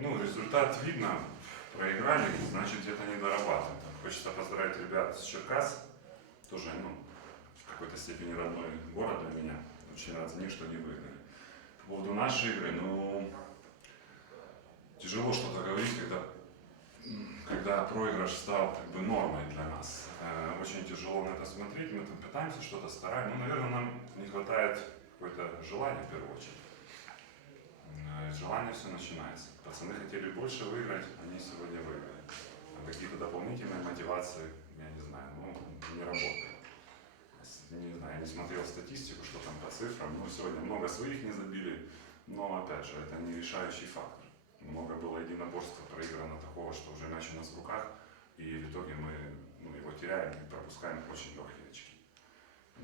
Ну, результат видно. Проиграли, значит где-то не дорабатываем. Там Хочется поздравить ребят с Черкас. Тоже, ну, в какой-то степени родной город для меня. Очень рад за них, что они выиграли. По поводу нашей игры, ну, тяжело что-то говорить, когда, когда проигрыш стал как бы нормой для нас. Э, Очень тяжело на это смотреть. Мы там пытаемся что-то стараем. Ну, наверное, нам не хватает какое-то желание в первую очередь. Э, С желания все начинается. Пацаны хотели больше выиграть, они сегодня выиграли. А какие-то дополнительные мотивации, я не знаю, ну, не работают. Не знаю, я не смотрел статистику, что там по цифрам. Ну, сегодня много своих не забили, но, опять же, это не решающий фактор. Много было единоборства проиграно такого, что уже мяч у нас в руках, и в итоге мы ну, его теряем и пропускаем очень легкие очки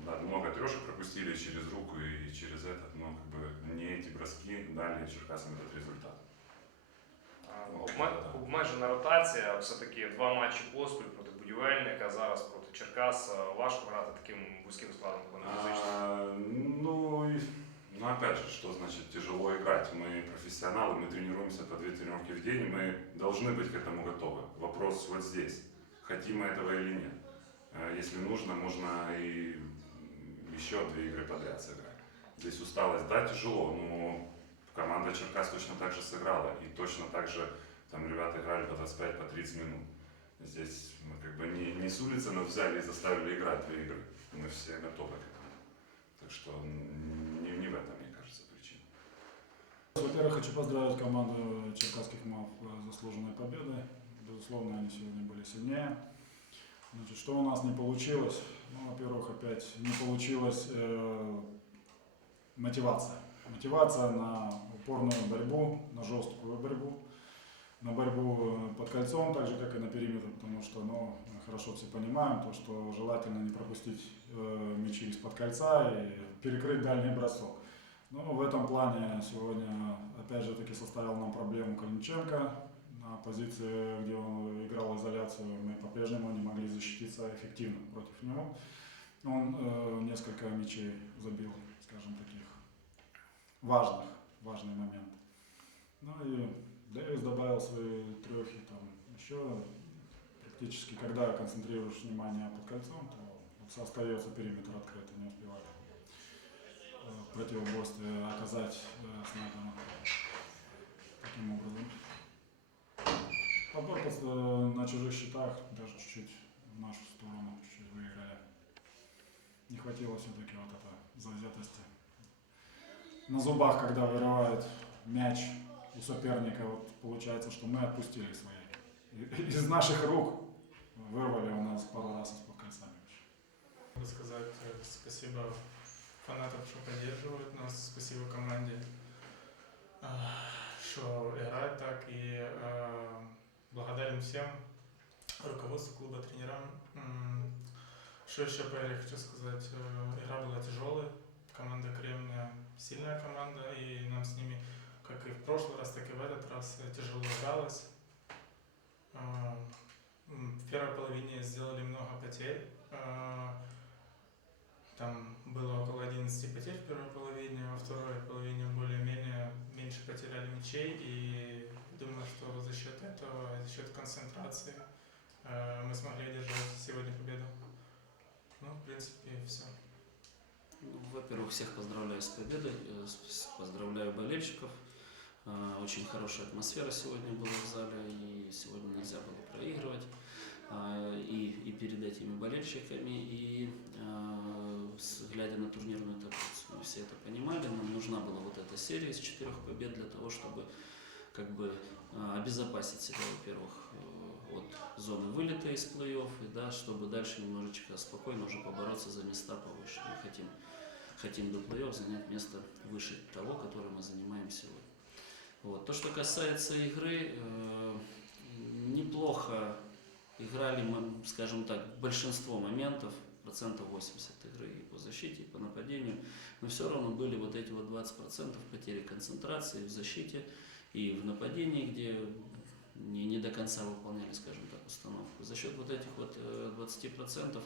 Да, много трешек пропустили через руку и через этот, но как бы не эти броски дали Черкасам этот результат. А, обме- Обмежена ротація, все-таки два матчі поспіль проти будівельника, зараз проти Черкас. А, Важко грати таким вузьким складом, коли не фізично. А, ну, и- ну, опять же, что значит тяжело играть? Мы профессионалы, мы тренируемся по две тренировки в день, мы должны быть к этому готовы. Вопрос вот здесь, хотим мы этого или нет. А, Если нужно, можно и еще две игры подряд сыграть. Здесь усталость, да, тяжело, но команда Черкас точно так же сыграла. И точно так же там ребята играли по 25, по 30 минут. Здесь мы как бы не, не с улицы нас взяли и заставили играть две игры. Мы все готовы к этому. Так что не, не в этом, мне кажется, причина. Во-первых, хочу поздравить команду черкасских МАФ с заслуженной победой. Безусловно, они сегодня были сильнее. Значит, что у нас не получилось? Ну, во-первых, опять не получилась э, мотивация. Мотивация на упорную борьбу, на жесткую борьбу, на борьбу э, под кольцом, так же, как и на периметре, потому что, ну, хорошо все понимаем, то, что желательно не пропустить э, мячи из-под кольца и перекрыть дальний бросок. Ну, в этом плане сегодня, опять же, таки составил нам проблему Калинченко. На позиции, где он играл изоляцию, мы по-прежнему не могли защититься эффективно против него. Он э, несколько мячей забил, скажем, таких важных, важный момент. Ну и Дэвис добавил свои трехи, там еще практически, когда концентрируешь внимание под кольцом, то остается периметр открытый, не успевает э, противоборствие оказать э, с Натаном. Таким образом. Под- э, на чужих счетах даже чуть-чуть в нашу сторону чуть-чуть выиграли. Не хватило все-таки вот это завзятости. На зубах, когда вырывают мяч у соперника, вот получается, что мы отпустили свои. Из наших рук вырвали у нас пару раз из-под мяч. Сказать э, спасибо фанатам, что поддерживают нас, спасибо команде, э, что играет так, и э, благодарен всем, руководству клуба, тренерам. Что еще по игре хочу сказать? Э, Игра была тяжелая, команда кремная, сильная команда, и нам с ними, как и в прошлый раз, так и в этот раз, э, тяжело игралось. Э, В первой половине сделали много потерь. Там было около 11 потерь в первой половине, во второй половине более-менее меньше потеряли мячей. И думаю, что за счет этого, за счет концентрации э, мы смогли одержать сегодня победу. Ну, в принципе, все. Во-первых, всех поздравляю с победой, э, поздравляю болельщиков. Э, Очень хорошая атмосфера сегодня была в зале, и сегодня нельзя было проигрывать. И, и перед этими болельщиками, и глядя на турнирную таблицу, мы все это понимали, нам нужна была вот эта серия из четырех побед для того, чтобы как бы э, обезопасить себя, во-первых, э, от зоны вылета из плей-офф, и да, чтобы дальше немножечко спокойно уже побороться за места повыше. Мы хотим, хотим до плей-офф занять место выше того, которое мы занимаем сегодня. Вот. То, что касается игры, э, неплохо играли мы, скажем так, большинство моментов, процентов 80 игры и по защите, и по нападению, но все равно были вот эти вот 20% потери концентрации в защите и в нападении, где не, не до конца выполняли, скажем так, установку. За счет вот этих вот э, 20%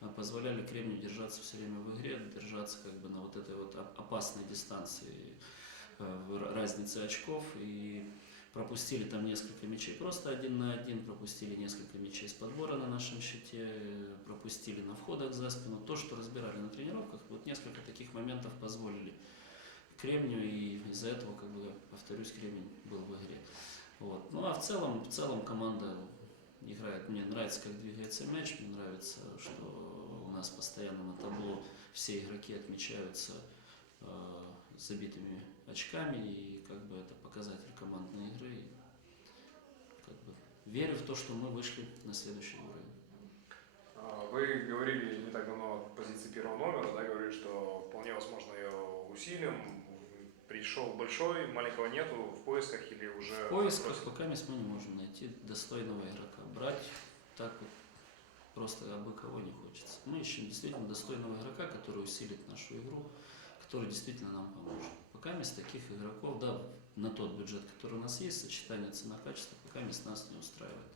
э, позволяли Кремню держаться все время в игре, держаться как бы на вот этой вот оп- опасной дистанции э, разницы очков и пропустили там несколько мячей просто один на один, пропустили несколько мячей с подбора на нашем э, пропустили на входах за спину. То, что разбирали на тренировках, вот несколько таких моментов позволили Кремнию, и из-за этого, как бы, повторюсь, Кремень был в игре. Вот. Ну а в целом, в целом команда играет. Мне нравится, как двигается мяч, мне нравится, что у нас постоянно на табло все игроки отмечаются э, забитыми очками, и как бы это показатель командной игры. И, как бы, верю в то, что мы вышли на следующий уровень. А, Вы говорили не так давно о позиции первого номера, да, говорили, что вполне возможно ее усилим. Пришел большой, маленького нету в поисках или уже... В поисках пока мы не можем найти достойного игрока. Брать так вот просто абы кого не хочется. Мы ищем действительно достойного игрока, который усилит нашу игру, который действительно нам поможет. Пока мест таких игроков, да, на тот бюджет, который у нас есть, сочетание цена-качество, пока мест нас не устраивает.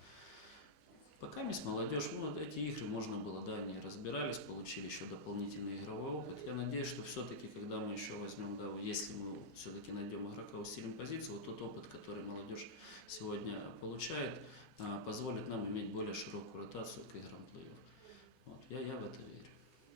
Пока есть молодежь, ну вот эти игры можно было, да, они разбирались, получили еще дополнительный игровой опыт. Я надеюсь, что все-таки, когда мы еще возьмем, да, если мы все-таки найдем игрока, усилим позицию, вот тот опыт, который молодежь сегодня получает, а, позволит нам иметь более широкую ротацию к играм плей-офф. Вот, я, я в это верю.